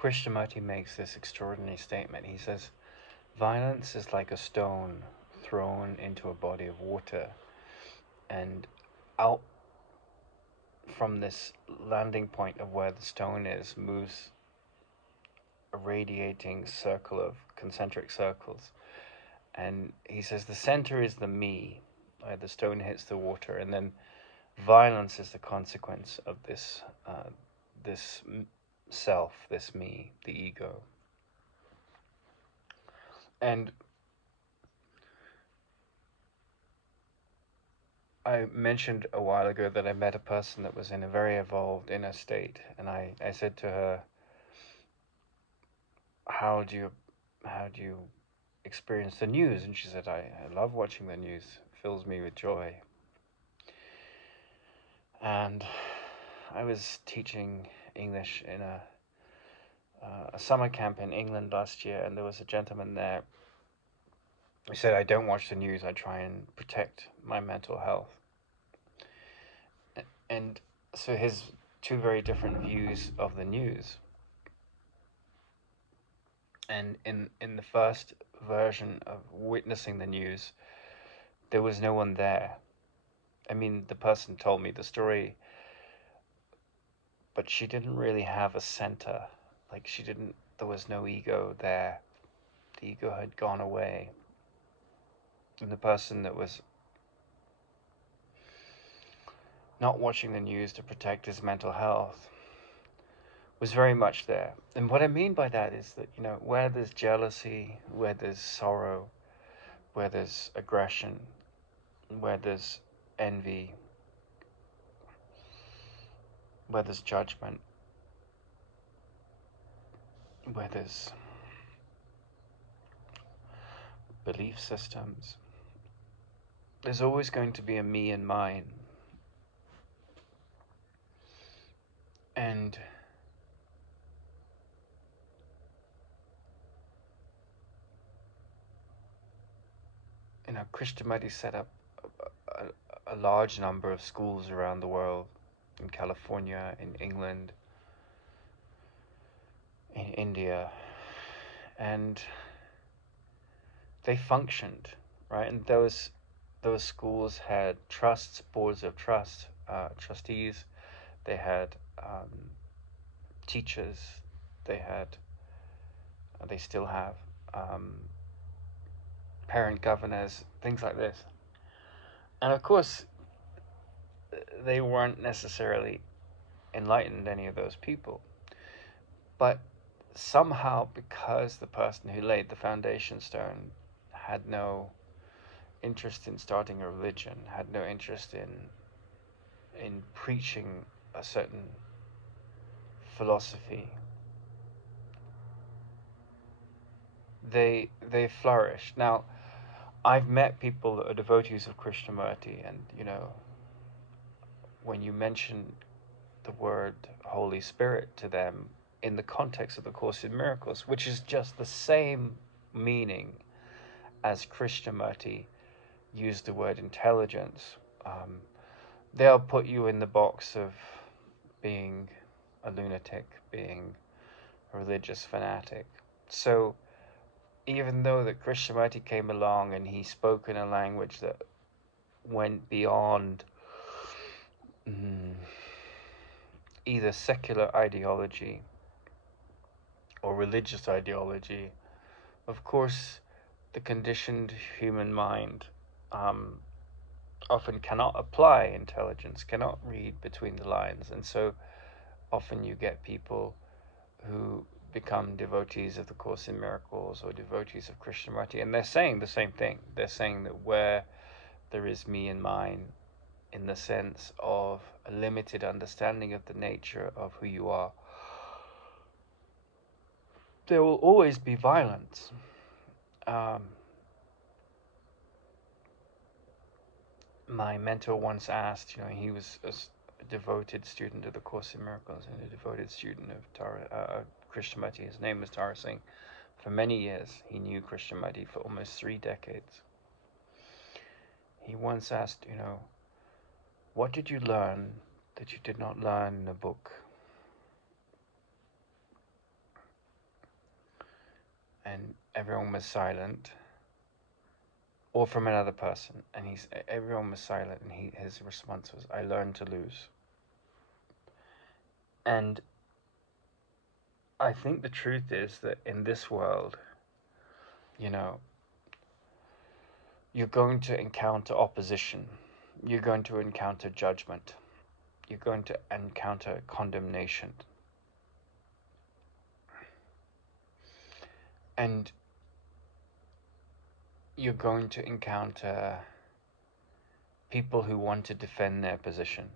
Krishnamurti makes this extraordinary statement. He says, violence is like a stone thrown into a body of water, and out from this landing point of where the stone is moves a radiating circle of concentric circles. And he says the center is the me, the stone hits the water, and then violence is the consequence of this self, this me, the ego. And I mentioned a while ago that I met a person that was in a very evolved inner state, and I said to her, how do you experience the news? And she said, I love watching the news. It fills me with joy. And I was teaching English in a summer camp in England last year, and there was a gentleman there who said, I don't watch the news, I try and protect my mental health. And so his two very different views of the news. And in the first version of witnessing the news, there was no one there. I mean, the person told me the story, but she didn't really have a center. Like, there was no ego there. The ego had gone away. And the person that was not watching the news to protect his mental health was very much there. And what I mean by that is that, where there's jealousy, where there's sorrow, where there's aggression, where there's envy, where there's judgment, where there's belief systems, there's always going to be a me and mine. And Krishnamurti set up a large number of schools around the world, in California, in England, in India, and they functioned, right? And those schools had trusts, boards of trustees. They had teachers. They still have parent governors, things like this. And of course, they weren't necessarily enlightened, any of those people. But somehow, because the person who laid the foundation stone had no interest in starting a religion, had no interest in preaching a certain philosophy, they flourished. Now, I've met people that are devotees of Krishnamurti, and when you mention the word Holy Spirit to them in the context of the Course in Miracles, which is just the same meaning as Krishnamurti used the word intelligence, they'll put you in the box of being a lunatic, being a religious fanatic. So even though that Krishnamurti came along and he spoke in a language that went beyond either secular ideology or religious ideology, of course, the conditioned human mind often cannot apply intelligence, cannot read between the lines, and so often you get people who become devotees of the Course in Miracles or devotees of Krishnamurti, and they're saying the same thing. They're saying that where there is me and mine, in the sense of a limited understanding of the nature of who you are, there will always be violence. My mentor once asked, he was a devoted student of the Course in Miracles and a devoted student of Krishnamurti. His name was Tara Singh. For many years, he knew Krishnamurti for almost 3 decades. He once asked, what did you learn that you did not learn in a book? and everyone was silent, or from another person, and everyone was silent, and his response was, "I learned to lose." And I think the truth is that in this world, you know, you're going to encounter opposition, you're going to encounter judgment, you're going to encounter condemnation. And you're going to encounter people who want to defend their position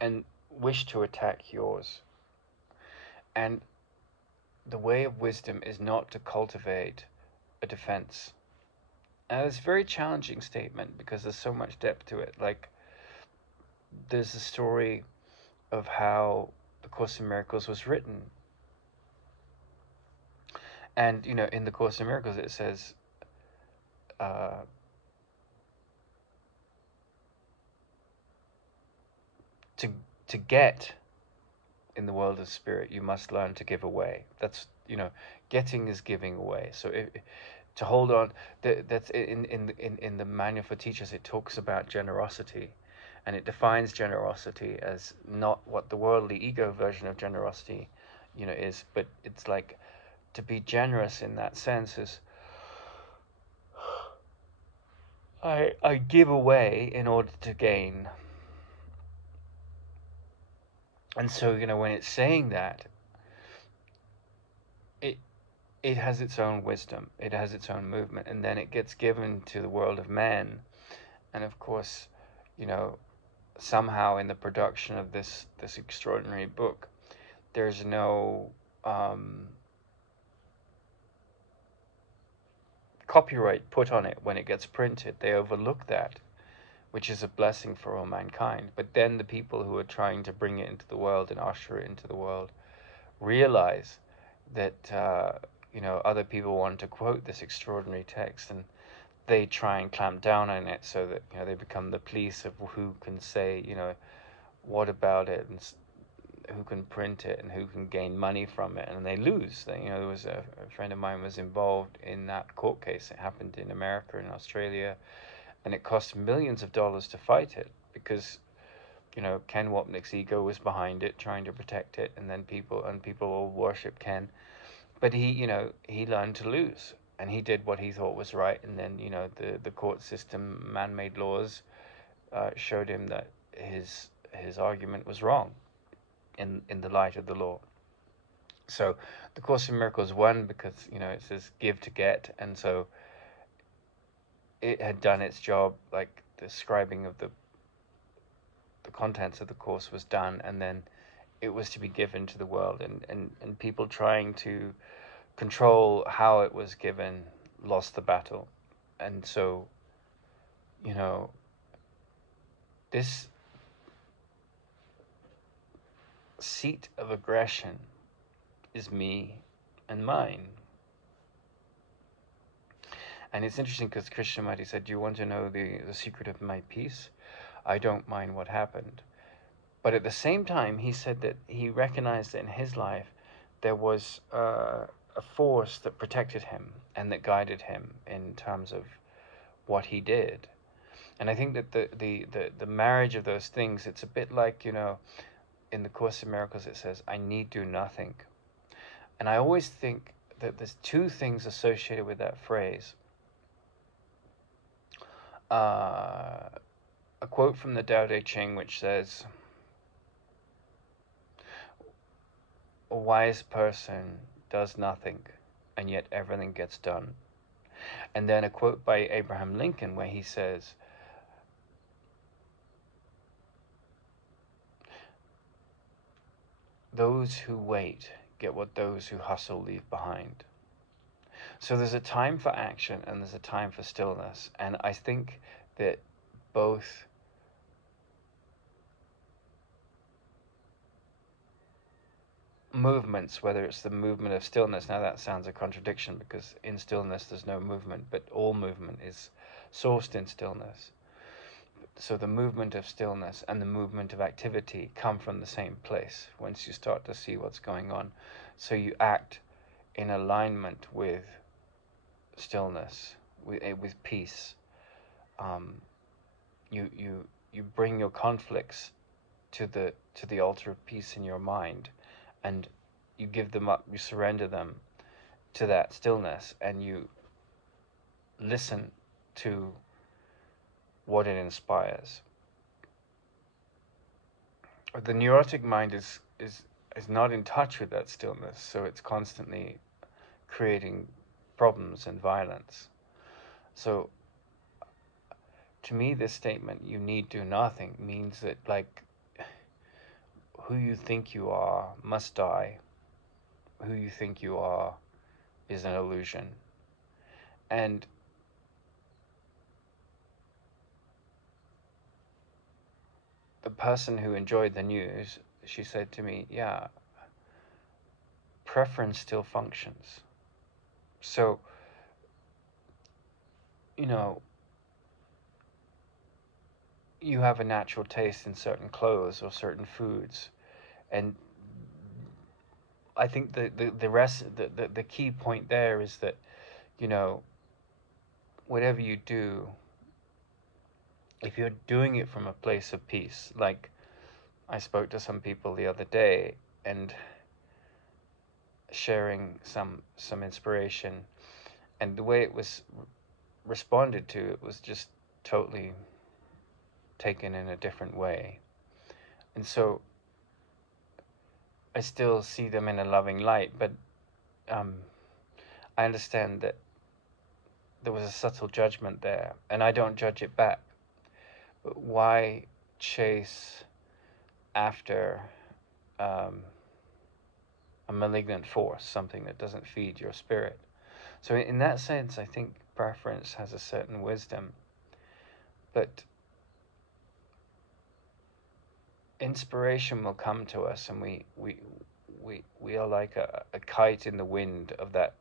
and wish to attack yours. And the way of wisdom is not to cultivate a defense. And it's a very challenging statement because there's so much depth to it. Like, there's a story of how the Course in Miracles was written. And, you know, in the Course in Miracles it says, to get in the world of spirit, you must learn to give away. That's, you know, getting is giving away. So to hold on, that's in the Manual for Teachers, it talks about generosity, and it defines generosity as not what the worldly ego version of generosity, you know, is, but it's like to be generous in that sense is I give away in order to gain. And so, you know, when it's saying that, it has its own wisdom, it has its own movement, and then it gets given to the world of man. And of course, you know, somehow in the production of this extraordinary book, there's no copyright put on it when it gets printed. They overlook that, which is a blessing for all mankind. But then the people who are trying to bring it into the world and usher it into the world realize that you know, other people want to quote this extraordinary text, and they try and clamp down on it so that, you know, they become the police of who can say, you know, what about it, and who can print it, and who can gain money from it, and they lose. You know, there was a friend of mine was involved in that court case. It happened in America and Australia, and it cost millions of dollars to fight it because, you know, Ken Wapnick's ego was behind it, trying to protect it, and then people all worship Ken. But he, you know, he learned to lose, and he did what he thought was right. And then, you know, the court system, man-made laws, showed him that his argument was wrong in the light of the law. So the Course in Miracles won because, you know, it says give to get, and so it had done its job. Like, the describing of the contents of the course was done, and then it was to be given to the world, and people trying to control how it was given lost the battle. And so, you know, this seat of aggression is me and mine. And it's interesting because Krishnamurti said, "Do you want to know the secret of my peace? I don't mind what happened." But at the same time, he said that he recognized that in his life there was a force that protected him and that guided him in terms of what he did. And I think that the marriage of those things, it's a bit like, you know, in the Course in Miracles it says, "I need do nothing." And I always think that there's two things associated with that phrase. A quote from the Tao Te Ching which says, "A wise person does nothing, and yet everything gets done." And then a quote by Abraham Lincoln where he says, "Those who wait get what those who hustle leave behind." So there's a time for action and there's a time for stillness. And I think that both movements, whether it's the movement of stillness, now that sounds a contradiction because in stillness there's no movement, but all movement is sourced in stillness. So the movement of stillness and the movement of activity come from the same place once you start to see what's going on. So you act in alignment with stillness, with peace. Um, you bring your conflicts to the altar of peace in your mind, and you give them up. You surrender them to that stillness, and you listen to what it inspires. The neurotic mind is not in touch with that stillness, so it's constantly creating problems and violence. So to me, this statement, "you need do nothing," means that, like, who you think you are must die. Who you think you are is an illusion. And the person who enjoyed the news, she said to me, yeah, preference still functions. So, you know, you have a natural taste in certain clothes or certain foods, and I think the key point there is that, you know, whatever you do, if you're doing it from a place of peace, like I spoke to some people the other day and sharing some inspiration, and the way it was responded to, it was just totally taken in a different way. And so I still see them in a loving light, but I understand that there was a subtle judgment there, and I don't judge it back. But why chase after a malignant force, something that doesn't feed your spirit? So in that sense, I think preference has a certain wisdom, but inspiration will come to us, and we are like a kite in the wind of that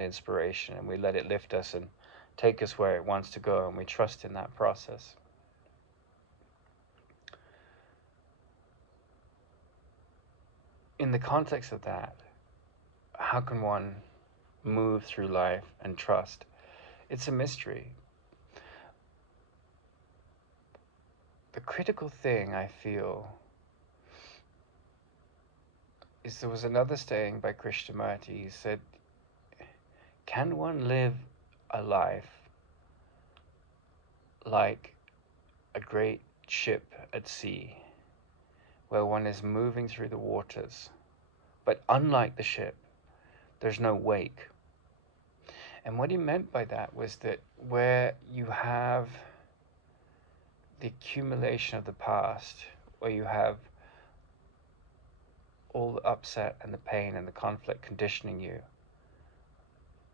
inspiration, and we let it lift us and take us where it wants to go, and we trust in that process. In the context of that, how can one move through life and trust? It's a mystery. The critical thing, I feel, is there was another saying by Krishnamurti. He said, can one live a life like a great ship at sea, where one is moving through the waters, but unlike the ship, there's no wake? And what he meant by that was that where you have the accumulation of the past, where you have all the upset and the pain and the conflict conditioning you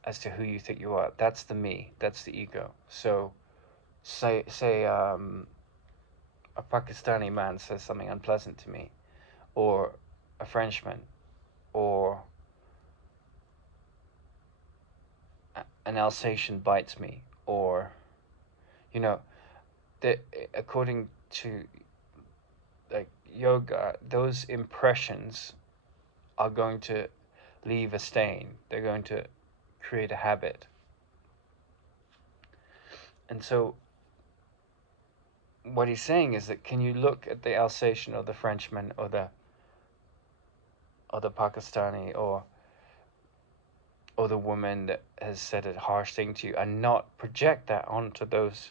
as to who you think you are, that's the me, that's the ego. So say a Pakistani man says something unpleasant to me, or a Frenchman, or an Alsatian bites me, or, you know, that according to like yoga, those impressions are going to leave a stain. They're going to create a habit. And so what he's saying is that, can you look at the Alsatian or the Frenchman or the Pakistani or the woman that has said a harsh thing to you, and not project that onto those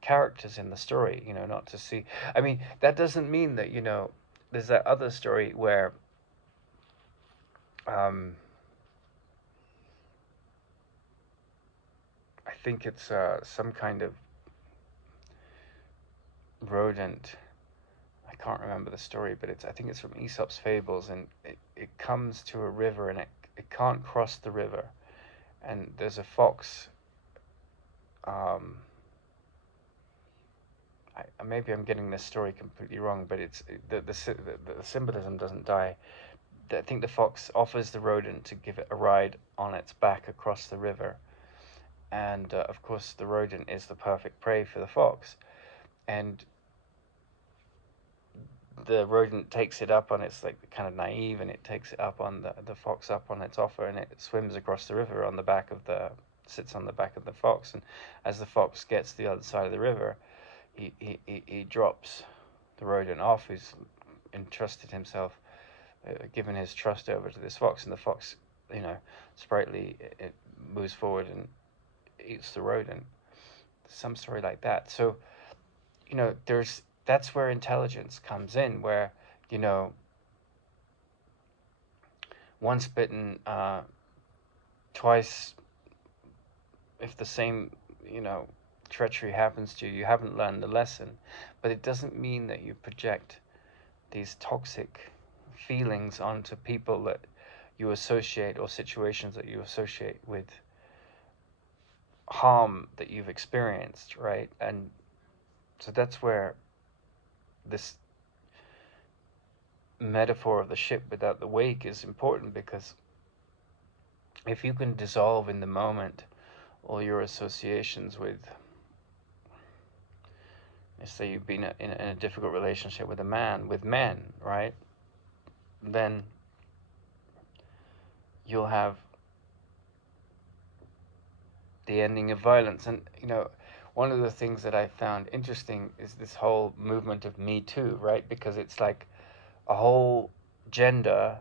characters in the story, you know, not to see. I mean, that doesn't mean that, you know, there's that other story where I think it's some kind of rodent. I can't remember the story, but I think it's from Aesop's Fables, and it comes to a river, and it can't cross the river, and there's a fox. Maybe I'm getting this story completely wrong, but it's the symbolism doesn't die. I think the fox offers the rodent to give it a ride on its back across the river, and of course the rodent is the perfect prey for the fox, and the rodent takes it up on its, like, kind of naive, and it takes it up on the fox up on its offer, and it swims across the river on the back of the sits on the back of the fox, and as the fox gets to the other side of the river, he drops the rodent off, who's entrusted himself, given his trust over to this fox, and the fox, sprightly, it moves forward and eats the rodent. Some story like that. So, that's where intelligence comes in, where, once bitten, twice, if the same, treachery happens to you, you haven't learned the lesson. But it doesn't mean that you project these toxic feelings onto people that you associate, or situations that you associate with harm that you've experienced, right? And so that's where this metaphor of the ship without the wake is important, because if you can dissolve in the moment all your associations with, let's say you've been in a difficult relationship with men, right? Then you'll have the ending of violence. And, one of the things that I found interesting is this whole movement of Me Too, right? Because it's like a whole gender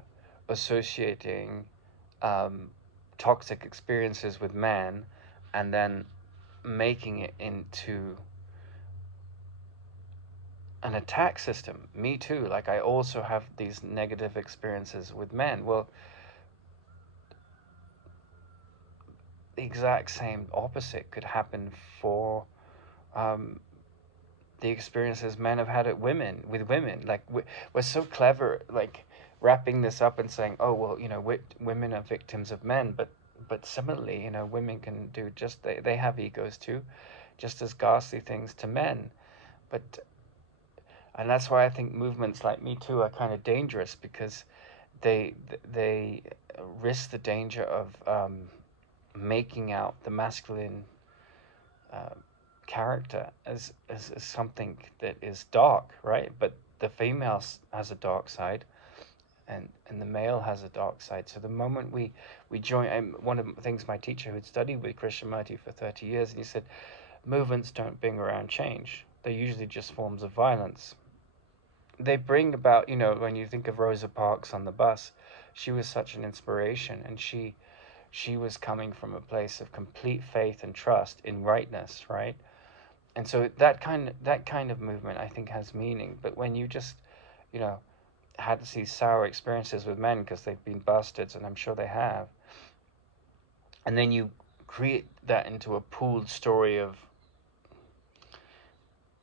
associating toxic experiences with men, and then making it into an attack system. Me too. Like, I also have these negative experiences with men. Well, the exact same opposite could happen for the experiences men have had with women. Like, we're so clever, like, wrapping this up and saying, oh, well, women are victims of men, but similarly, women can do they have egos too, just as ghastly things to men. And that's why I think movements like Me Too are kind of dangerous, because they risk the danger of making out the masculine character as something that is dark, right? But the female has a dark side, and the male has a dark side. So the moment we join, one of the things my teacher, who'd studied with Krishnamurti for 30 years, and he said, movements don't bring around change. They're usually just forms of violence. They bring about, when you think of Rosa Parks on the bus, she was such an inspiration, and she was coming from a place of complete faith and trust in rightness, right? And so that kind of movement, I think, has meaning. But when you just, had these sour experiences with men because they've been bastards, and I'm sure they have, and then you create that into a pooled story of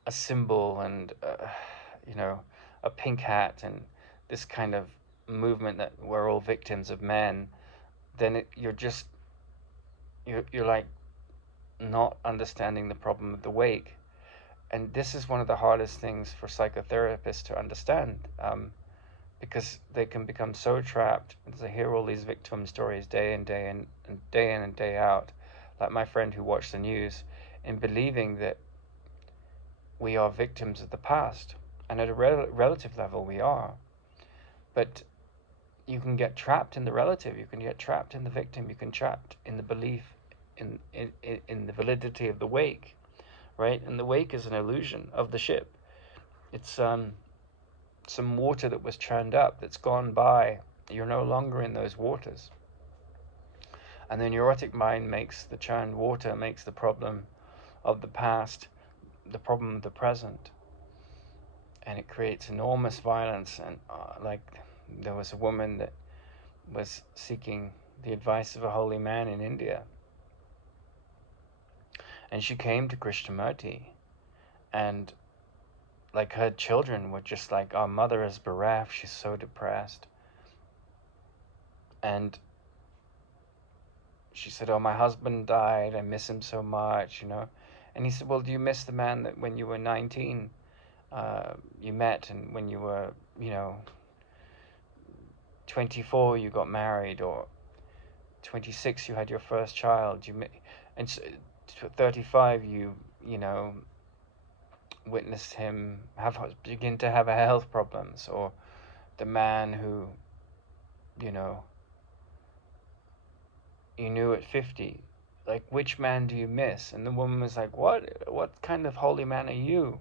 a symbol and, a pink hat, and this kind of movement that we're all victims of men, then you're like not understanding the problem of the wake. And this is one of the hardest things for psychotherapists to understand, because they can become so trapped as they hear all these victim stories day in and day out, like my friend who watched the news, in believing that we are victims of the past. And at a relative level, we are. But you can get trapped in the relative. You can get trapped in the victim. You can trapped in the belief in the validity of the wake, right? And the wake is an illusion of the ship. It's some water that was churned up, that's gone by. You're no longer in those waters. And the neurotic mind makes the churned water, makes the problem of the past the problem of the present. And it creates enormous violence. And like, there was a woman that was seeking the advice of a holy man in India, and she came to Krishnamurti, and like, her children were just like, our mother is bereft, she's so depressed. And she said, oh, my husband died, I miss him so much, And he said, well, do you miss the man that when you were 19 you met, and when you were 24 you got married, or 26 you had your first child, and 35 you witnessed him begin to have health problems, or the man who you knew at 50 like, which man do you miss? And the woman was like, what kind of holy man are you?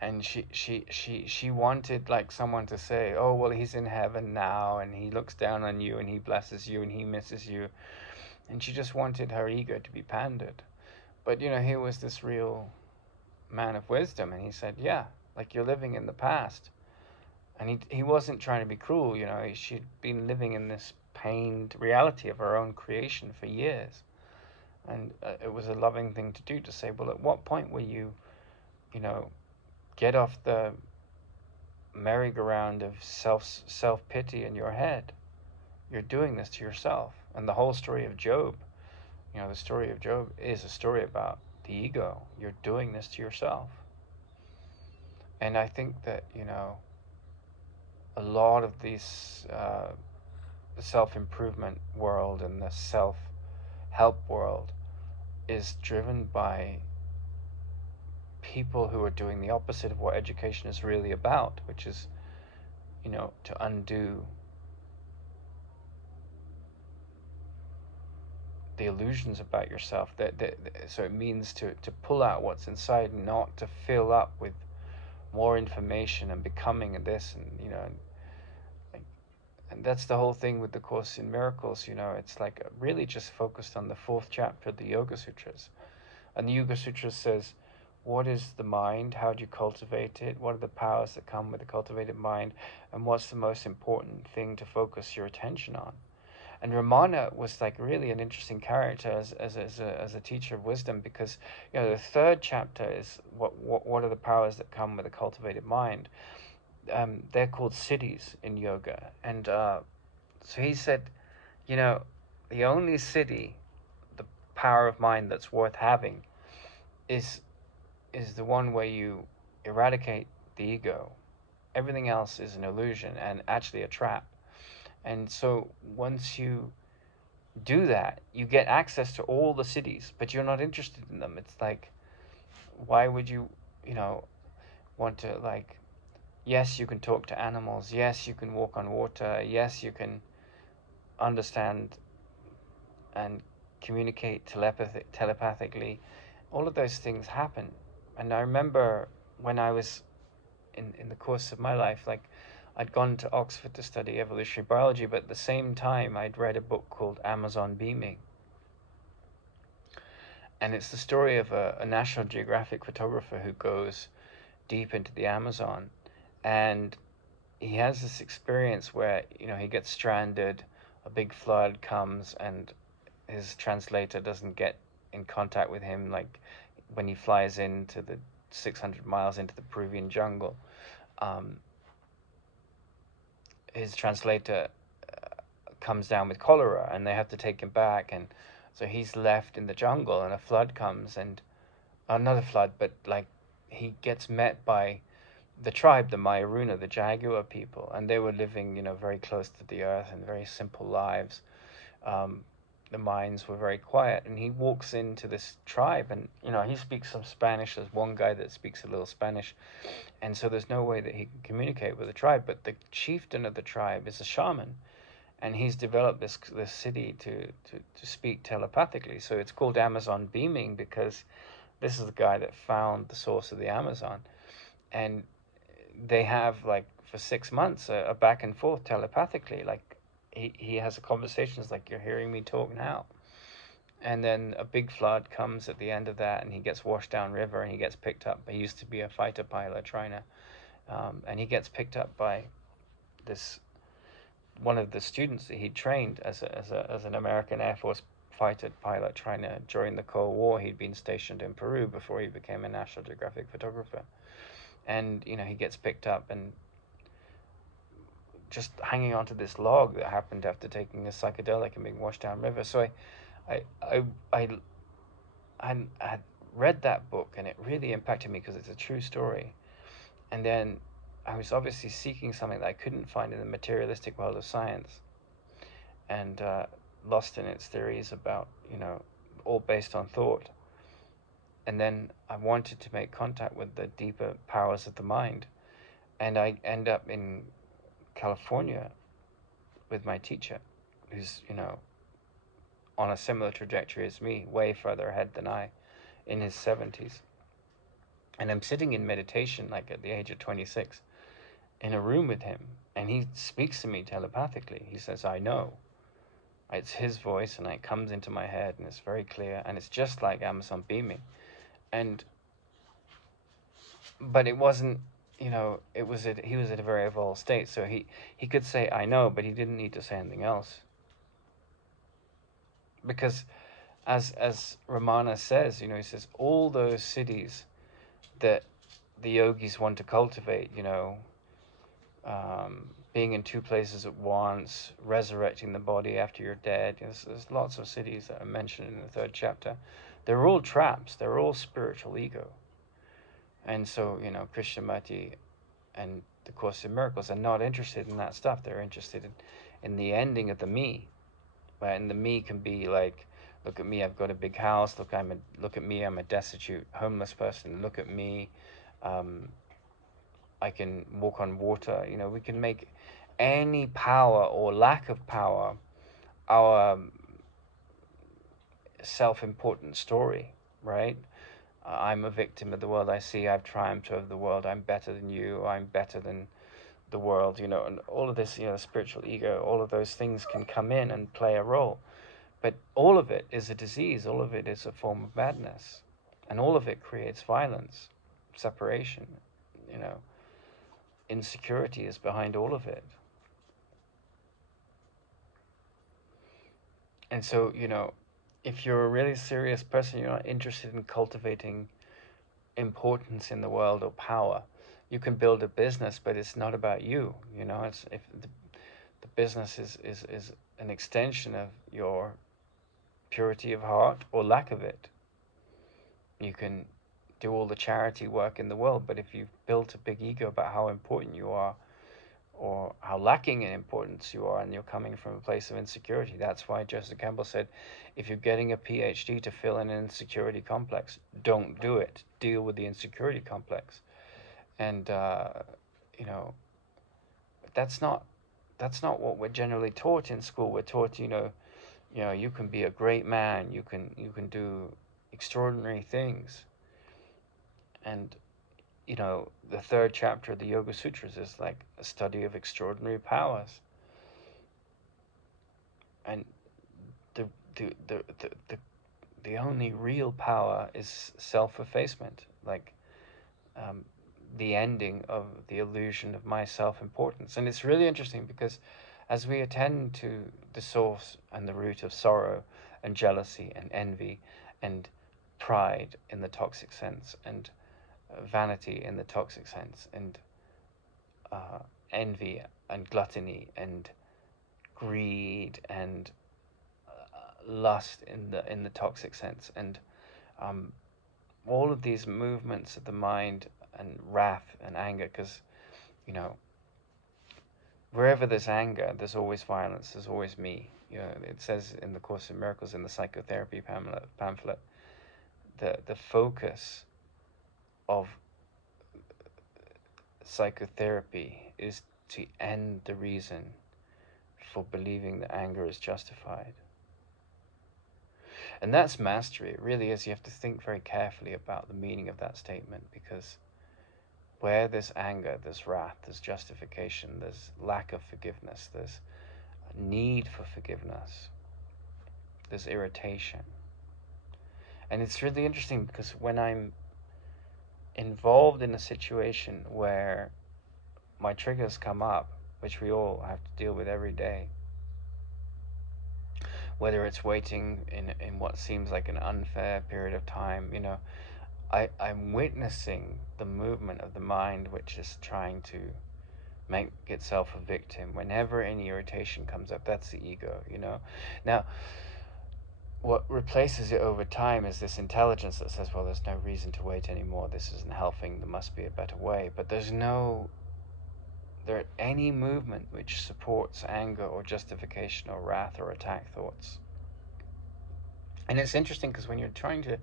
And she wanted like someone to say, oh well, he's in heaven now and he looks down on you and he blesses you and he misses you. And she just wanted her ego to be pandered. But here was this real man of wisdom, and he said, yeah, like, you're living in the past. And he wasn't trying to be cruel. She'd been living in this pained reality of her own creation for years. And it was a loving thing to do, to say, well, at what point will you get off the merry-go-round of self-pity in your head? You're doing this to yourself. And the whole story of Job, the story of Job is a story about the ego. You're doing this to yourself. And I think that, a lot of these the self-improvement world and the self-help world is driven by people who are doing the opposite of what education is really about, which is, to undo the illusions about yourself. So it means to pull out what's inside, not to fill up with more information and becoming this, and and that's the whole thing with the Course in Miracles. It's like really just focused on the 4th chapter of the Yoga Sutras. And the Yoga Sutras says, what is the mind? How do you cultivate it? What are the powers that come with a cultivated mind? And what's the most important thing to focus your attention on? And Ramana was like really an interesting character as a teacher of wisdom, because the 3rd chapter is what are the powers that come with a cultivated mind. They're called siddhis in yoga, and so he said, the only siddhi, the power of mind that's worth having, is the one where you eradicate the ego. Everything else is an illusion and actually a trap. And so once you do that, you get access to all the siddhis, but you're not interested in them. It's like, why would you, want to, like, yes, you can talk to animals. Yes, you can walk on water. Yes, you can understand and communicate telepathically. All of those things happen. And I remember when I was in the course of my life, like, I'd gone to Oxford to study evolutionary biology, but at the same time I'd read a book called Amazon Beaming. And it's the story of a National Geographic photographer who goes deep into the Amazon, and he has this experience where he gets stranded, a big flood comes, and his translator doesn't get in contact with him, like when he flies into the 600 miles into the Peruvian jungle. His translator comes down with cholera, and they have to take him back, and so he's left in the jungle, and a flood comes, and not a flood, but like he gets met by the tribe, the Mayaruna, the Jaguar people, and they were living, very close to the earth and very simple lives. The minds were very quiet, and he walks into this tribe, and he speaks some Spanish. There's one guy that speaks a little Spanish, and so there's no way that he can communicate with the tribe. But the chieftain of the tribe is a shaman, and he's developed this siddhi to speak telepathically. So it's called Amazon Beaming, because this is the guy that found the source of the Amazon, and they have, like, for 6 months a back and forth telepathically. Like, he has a conversation. It's like, you're hearing me talk now. And then a big flood comes at the end of that, and he gets washed down river, and he gets picked up. He used to be a fighter pilot, trainer, and he gets picked up by one of the students that he trained as an American Air Force fighter pilot trainer during the Cold War. He'd been stationed in Peru before he became a National Geographic photographer. And he gets picked up and just hanging onto this log that happened after taking a psychedelic and being washed down river. So I had read that book, and it really impacted me because it's a true story. And then I was obviously seeking something that I couldn't find in the materialistic world of science, and lost in its theories about, all based on thought. And then I wanted to make contact with the deeper powers of the mind. And I end up in California with my teacher, who's, on a similar trajectory as me, way further ahead than I, in his 70s. And I'm sitting in meditation, like at the age of 26, in a room with him, and he speaks to me telepathically. He says, I know. It's his voice, and it comes into my head, and it's very clear, and it's just like Amazon beaming. But it wasn't, he was at a very evolved state, so he could say, I know, but he didn't need to say anything else. Because as Ramana says, he says, all those cities that the yogis want to cultivate, being in two places at once, resurrecting the body after you're dead. There's lots of cities that are mentioned in the 3rd chapter. They're all traps. They're all spiritual ego. And so, Krishnamurti and the Course in Miracles are not interested in that stuff. They're interested in the ending of the me. And the me can be like, look at me, I've got a big house. Look at me, I'm a destitute, homeless person. Look at me, I can walk on water. We can make any power or lack of power our self-important story, right? I'm a victim of the world I see. I've triumphed over the world. I'm better than you. I'm better than the world, and all of this, spiritual ego, all of those things can come in and play a role. But all of it is a disease. All of it is a form of madness. And all of it creates violence, separation, insecurity is behind all of it. And so, if you're a really serious person, you're not interested in cultivating importance in the world or power, you can build a business, but it's not about you. It's if the business is an extension of your purity of heart or lack of it. You can do all the charity work in the world, but if you've built a big ego about how important you are or how lacking in importance you are, and you're coming from a place of insecurity, that's why Joseph Campbell said, if you're getting a PhD to fill in an insecurity complex, don't do it. Deal with the insecurity complex. And that's not what we're generally taught in school. We're taught, you can be a great man, you can do extraordinary things. And the 3rd chapter of the Yoga Sutras is like a study of extraordinary powers. And the only real power is self-effacement, like the ending of the illusion of my self-importance. And it's really interesting because as we attend to the source and the root of sorrow and jealousy and envy and pride in the toxic sense, and vanity in the toxic sense, and envy and gluttony and greed and lust in the toxic sense, and all of these movements of the mind, and wrath and anger, because wherever there's anger, there's always violence, there's always me. It says in the Course in Miracles, in the psychotherapy pamphlet, the focus of psychotherapy is to end the reason for believing that anger is justified. And that's mastery. It really is. You have to think very carefully about the meaning of that statement, because where there's anger, there's wrath, there's justification, there's lack of forgiveness, there's a need for forgiveness, there's irritation. And it's really interesting because when I'm involved in a situation where my triggers come up, which we all have to deal with every day, whether it's waiting in what seems like an unfair period of time, I'm witnessing the movement of the mind, which is trying to make itself a victim. Whenever any irritation comes up, that's the ego, Now, what replaces it over time is this intelligence that says, well, there's no reason to wait anymore. This isn't helping. There must be a better way. But any movement which supports anger or justification or wrath or attack thoughts. And it's interesting because when you're trying to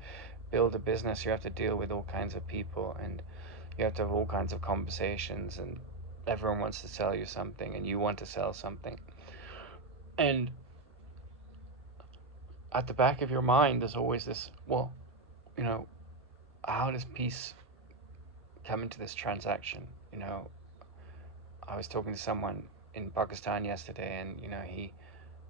build a business, you have to deal with all kinds of people, and you have to have all kinds of conversations, and everyone wants to sell you something, and you want to sell something. And at the back of your mind, there's always this, well, you know, how does peace come into this transaction? You know, I was talking to someone in Pakistan yesterday, and he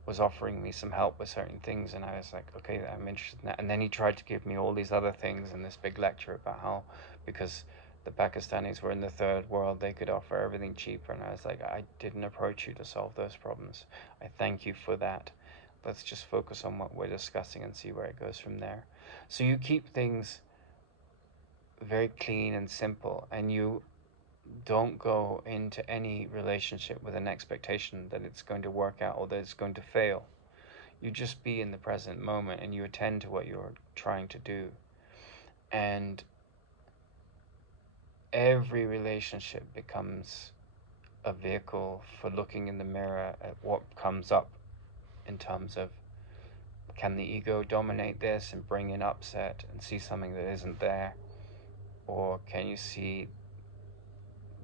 was offering me some help with certain things, and I was like, okay, I'm interested in that. And then he tried to give me all these other things in this big lecture about how, because the Pakistanis were in the third world, they could offer everything cheaper. And I was like, I didn't approach you to solve those problems. I thank you for that. Let's just focus on what we're discussing and see where it goes from there. So you keep things very clean and simple, and you don't go into any relationship with an expectation that it's going to work out or that it's going to fail. You just be in the present moment and you attend to what you're trying to do. And every relationship becomes a vehicle for looking in the mirror at what comes up in terms of, can the ego dominate this and bring in upset and see something that isn't there? Or can you see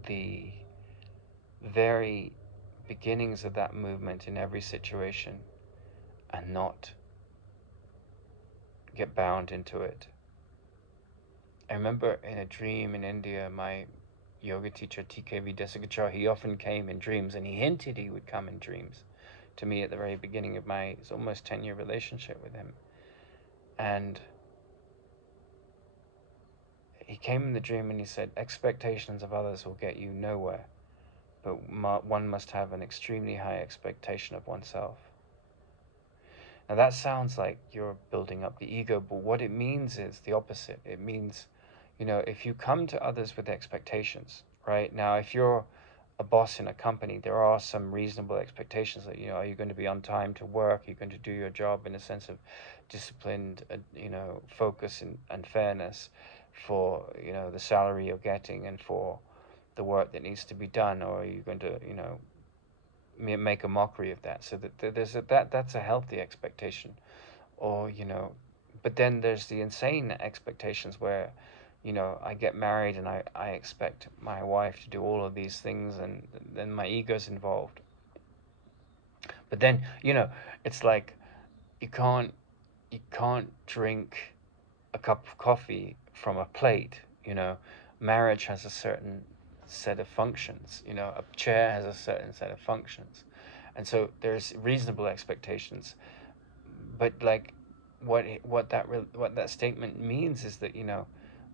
the very beginnings of that movement in every situation and not get bound into it? I remember in a dream in India, my yoga teacher, TKV Desikachar, he often came in dreams, and he hinted he would come in dreams to me at the very beginning of my almost 10-year relationship with him. And he came in the dream and he said, expectations of others will get you nowhere, but one must have an extremely high expectation of oneself. Now that sounds like you're building up the ego, but what it means is the opposite. It means, if you come to others with expectations, right? Now, if you're a boss in a company, there are some reasonable expectations that, are you going to be on time to work? Are you going to do your job in a sense of disciplined, focus and fairness for, the salary you're getting and for the work that needs to be done? Or are you going to, make a mockery of that? So that that's a healthy expectation. Or, but then there's the insane expectations where, I get married and I expect my wife to do all of these things, and then my ego's involved. But then, it's like you can't drink a cup of coffee from a plate. Marriage has a certain set of functions. A chair has a certain set of functions, and so there's reasonable expectations. But like, what that statement means is that,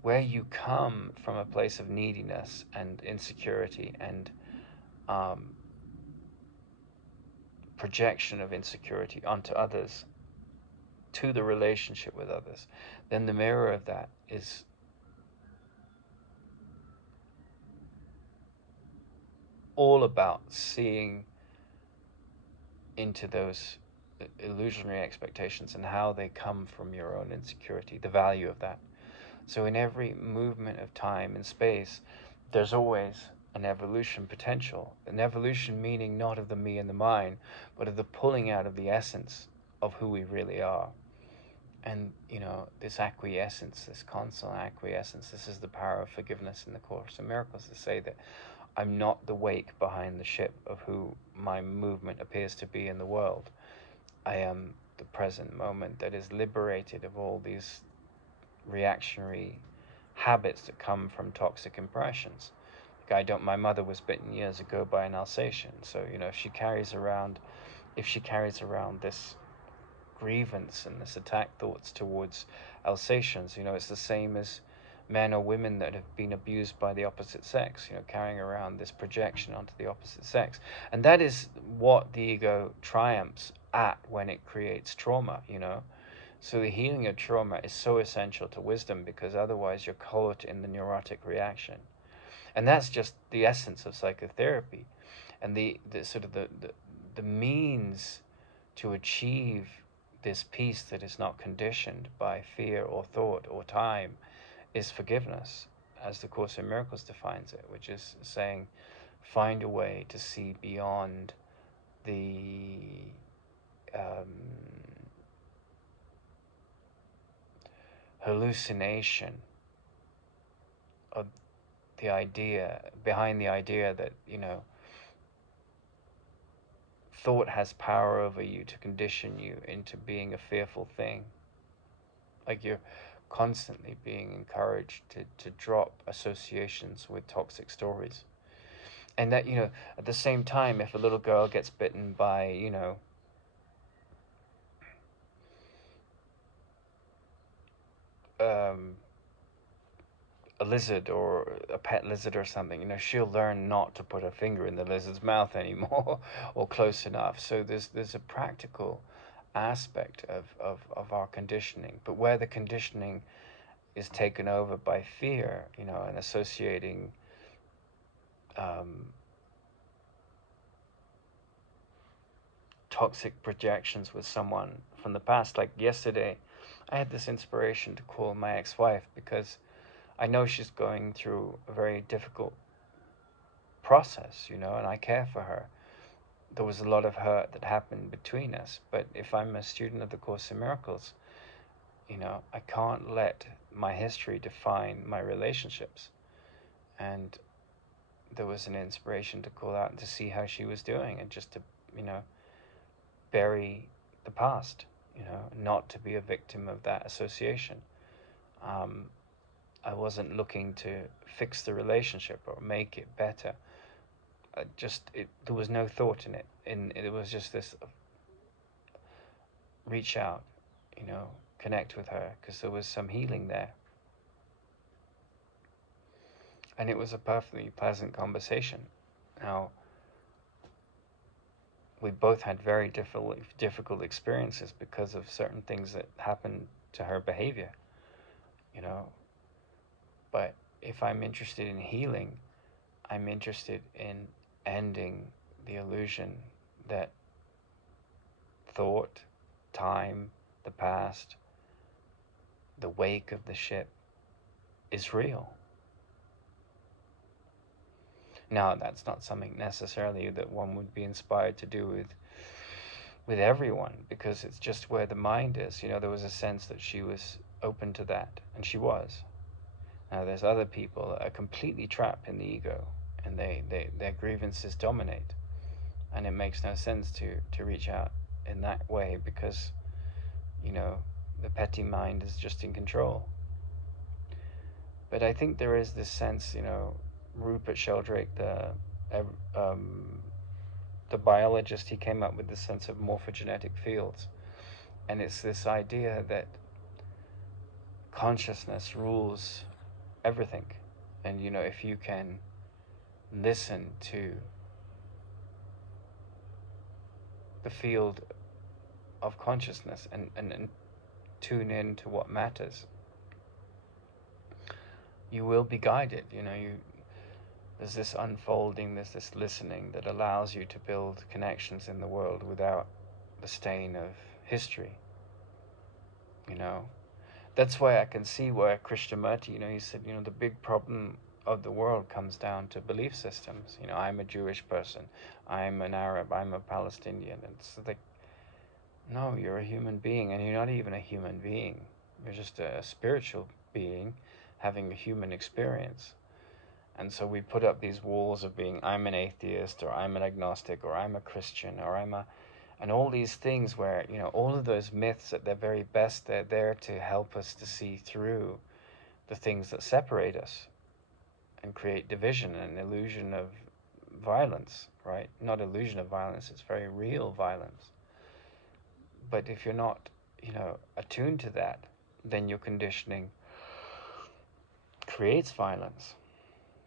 where you come from a place of neediness and insecurity and projection of insecurity onto others, to the relationship with others, then the mirror of that is all about seeing into those illusionary expectations and how they come from your own insecurity, the value of that. So in every movement of time and space, there's always an evolution potential. An evolution meaning not of the me and the mine, but of the pulling out of the essence of who we really are. And, this acquiescence, this constant acquiescence, this is the power of forgiveness in the Course in Miracles, to say that I'm not the wake behind the ship of who my movement appears to be in the world. I am the present moment that is liberated of all these reactionary habits that come from toxic impressions. Like, my mother was bitten years ago by an Alsatian, so if she carries around this grievance and this attack thoughts towards Alsatians, it's the same as men or women that have been abused by the opposite sex, carrying around this projection onto the opposite sex. And that is what the ego triumphs at when it creates trauma. So the healing of trauma is so essential to wisdom, because otherwise you're caught in the neurotic reaction. And that's just the essence of psychotherapy. And the sort of the means to achieve this peace that is not conditioned by fear or thought or time is forgiveness, as the Course in Miracles defines it, which is saying, find a way to see beyond the hallucination of the idea, behind the idea that, thought has power over you to condition you into being a fearful thing. Like you're constantly being encouraged to drop associations with toxic stories. And that, at the same time, if a little girl gets bitten by, um, a lizard or a pet lizard or something, she'll learn not to put her finger in the lizard's mouth anymore or close enough. So there's a practical aspect of our conditioning. But where the conditioning is taken over by fear, and associating toxic projections with someone from the past. Like yesterday, I had this inspiration to call my ex-wife because I know she's going through a very difficult process, and I care for her. There was a lot of hurt that happened between us, but if I'm a student of the Course in Miracles, I can't let my history define my relationships. And there was an inspiration to call out and to see how she was doing, and just to, bury the past, not to be a victim of that association. I wasn't looking to fix the relationship or make it better. There was no thought in it. It was just this reach out, connect with her, because there was some healing there. And it was a perfectly pleasant conversation. Now, we both had very difficult experiences because of certain things that happened to her behavior, But if I'm interested in healing, I'm interested in ending the illusion that thought, time, the past, the wake of the ship is real. Now, that's not something necessarily that one would be inspired to do with everyone, because it's just where the mind is. There was a sense that she was open to that, and she was. Now, there's other people that are completely trapped in the ego, and their grievances dominate, and it makes no sense to reach out in that way, because, the petty mind is just in control. But I think there is this sense, Rupert Sheldrake, the biologist, he came up with the sense of morphogenetic fields. And it's this idea that consciousness rules everything. And, if you can listen to the field of consciousness and tune in to what matters, you will be guided. There's this unfolding, there's this listening that allows you to build connections in the world without the stain of history. That's why I can see where Krishnamurti, he said, the big problem of the world comes down to belief systems. I'm a Jewish person, I'm an Arab, I'm a Palestinian. And it's like, no, you're a human being, and you're not even a human being. You're just a spiritual being having a human experience. And so we put up these walls of being, I'm an atheist, or I'm an agnostic, or I'm a Christian, or and all these things where, all of those myths at their very best, they're there to help us to see through the things that separate us and create division and illusion of violence, right? Not illusion of violence, it's very real violence. But if you're not, attuned to that, then your conditioning creates violence.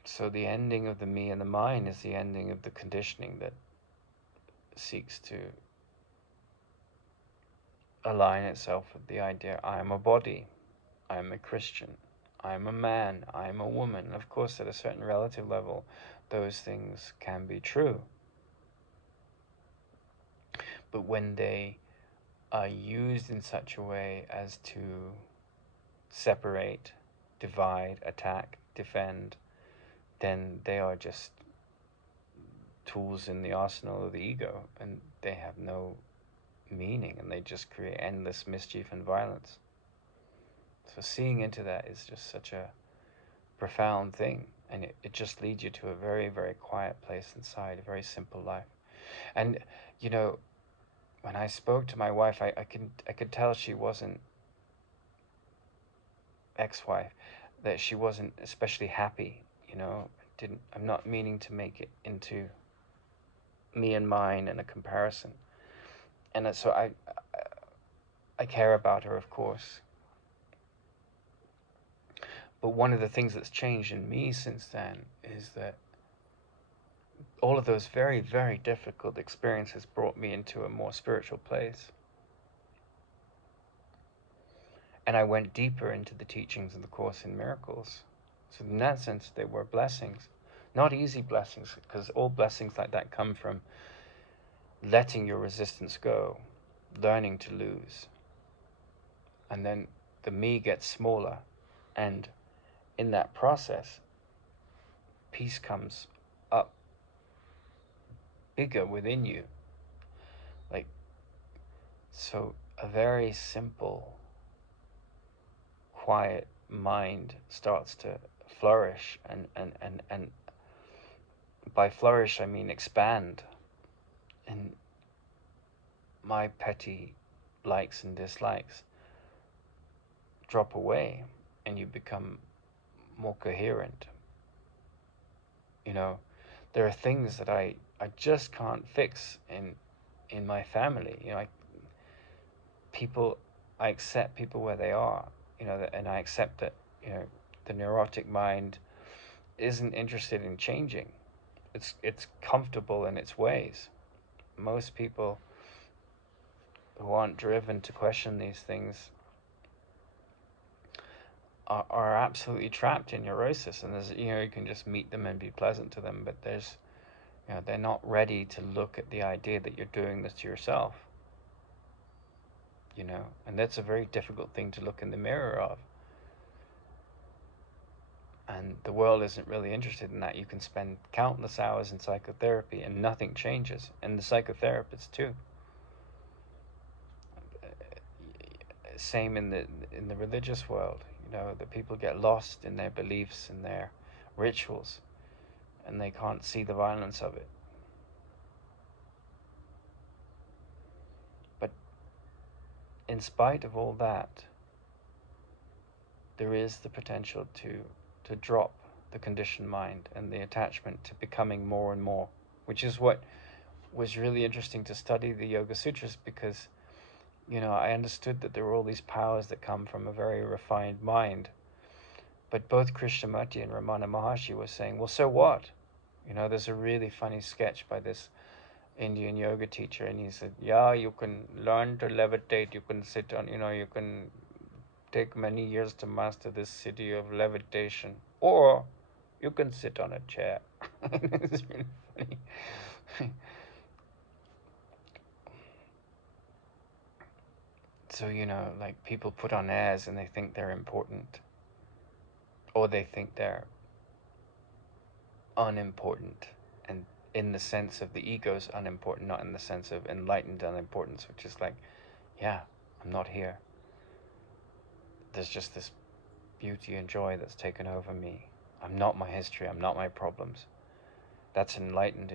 So the ending of the me and the mine is the ending of the conditioning that seeks to align itself with the idea, I am a body, I am a Christian, I am a man, I am a woman. Of course, at a certain relative level, those things can be true. But when they are used in such a way as to separate, divide, attack, defend, then they are just tools in the arsenal of the ego, and they have no meaning, and they just create endless mischief and violence. So seeing into that is just such a profound thing, and it just leads you to a very, very quiet place inside, a very simple life. And you know, when I spoke to my wife, I could tell she wasn't, ex-wife, that she wasn't especially happy. You know, didn't I'm not meaning to make it into me and mine and a comparison. And so I care about her, of course. But one of the things that's changed in me since then is that all of those very, very difficult experiences brought me into a more spiritual place. And I went deeper into the teachings of the Course in Miracles. So in that sense, they were blessings. Not easy blessings, because all blessings like that come from letting your resistance go, learning to lose. And then the me gets smaller, and in that process, peace comes up bigger within you. Like, so a very simple, quiet mind starts to flourish, and by flourish I mean expand. And my petty likes and dislikes drop away, and you become more coherent. You know, there are things that I just can't fix in my family. You know, I accept people where they are. You know, and I accept that, you know, the neurotic mind isn't interested in changing. It's comfortable in its ways. Most people who aren't driven to question these things are absolutely trapped in neurosis, and there's, you know, you can just meet them and be pleasant to them, but there's, you know, they're not ready to look at the idea that you're doing this to yourself. You know, and that's a very difficult thing to look in the mirror of. And the world isn't really interested in that. You can spend countless hours in psychotherapy and nothing changes, and the psychotherapists too. Same in the religious world. You know, the people get lost in their beliefs and their rituals, and they can't see the violence of it. But in spite of all that, there is the potential to drop the conditioned mind and the attachment to becoming more and more, which is what was really interesting to study the Yoga Sutras, because, you know, I understood that there were all these powers that come from a very refined mind. But both Krishnamurti and Ramana Maharshi were saying, well, so what? You know, there's a really funny sketch by this Indian yoga teacher, and he said, yeah, you can learn to levitate, you can sit on, you know, you can take many years to master this city of levitation, or you can sit on a chair. It's really funny. So, you know, like, people put on airs and they think they're important, or they think they're unimportant, and in the sense of the ego's unimportant, not in the sense of enlightened unimportance, which is like, yeah, I'm not here. There's just this beauty and joy that's taken over me. I'm not my history, I'm not my problems. That's enlightened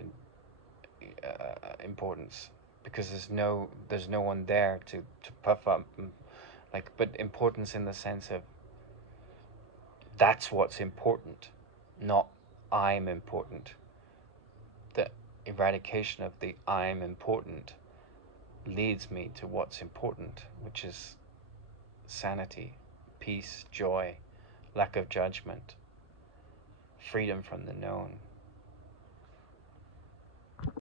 importance, because there's no one there to puff up, like, but importance in the sense of that's what's important, not I'm important. The eradication of the I'm important leads me to what's important, which is sanity, peace, joy, lack of judgment, freedom from the known.